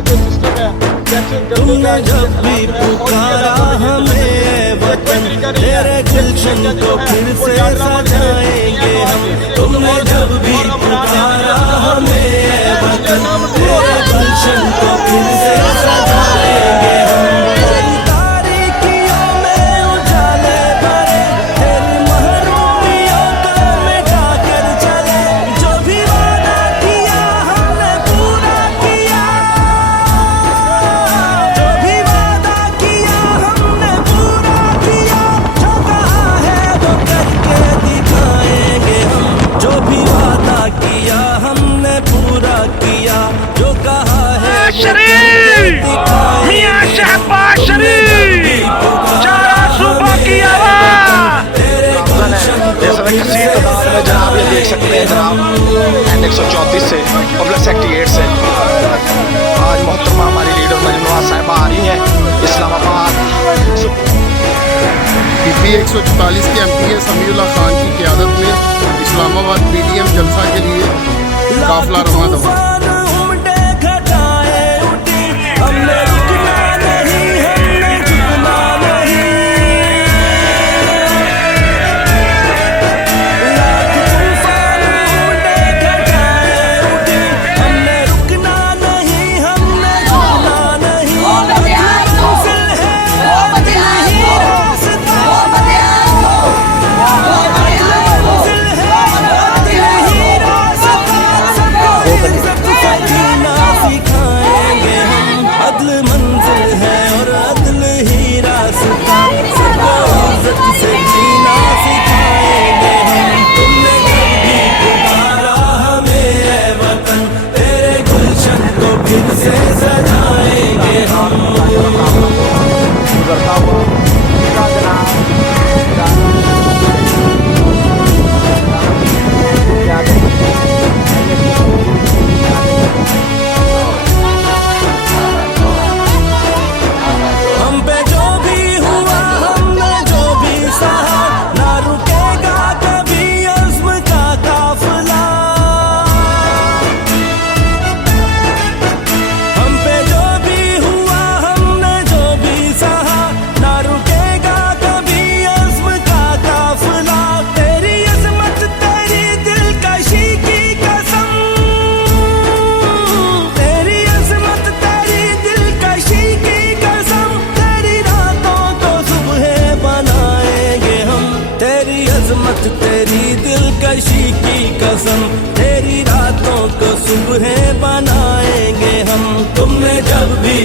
जो सिस्टम है, तुमने जब भी पुकारा हमें वतन, तेरे गुलशन को फिर से सजाएंगे हम। तुमने जब भी पुकारा हमें वतन, तेरे गुलशन को फिर से सजाएंगे हम। तेरी तारीकियों में उजाले भरे, तेरी महरूमियों को मिटा कर चले। जो भी वादा किया हमने पूरा किया, जो भी वादा किया हमने पूरा किया। जो कहा है वो करके दिखाएंगे हम। जो भी वादा किया हमने पूरा किया, जो कहा है मियां शहबाज शरीफ चारा सूबा की आवाज। जनाब ये देख सकते हैं जनाब एंड 134 से और प्लस 68 से आज मोहतरमा हमारी लीडर मजनूआ साहिबा आ रही हैं इस्लामाबाद। पीपी 144 के एमपीए समीउल्लाह खान की क़यादत में इस्लामाबाद पीडीएम जलसा के लिए काफिला रवाना हुआ। तेरी दिलकशी की कसम, तेरी रातों को सुबह बनाएंगे हम। तुमने जब भी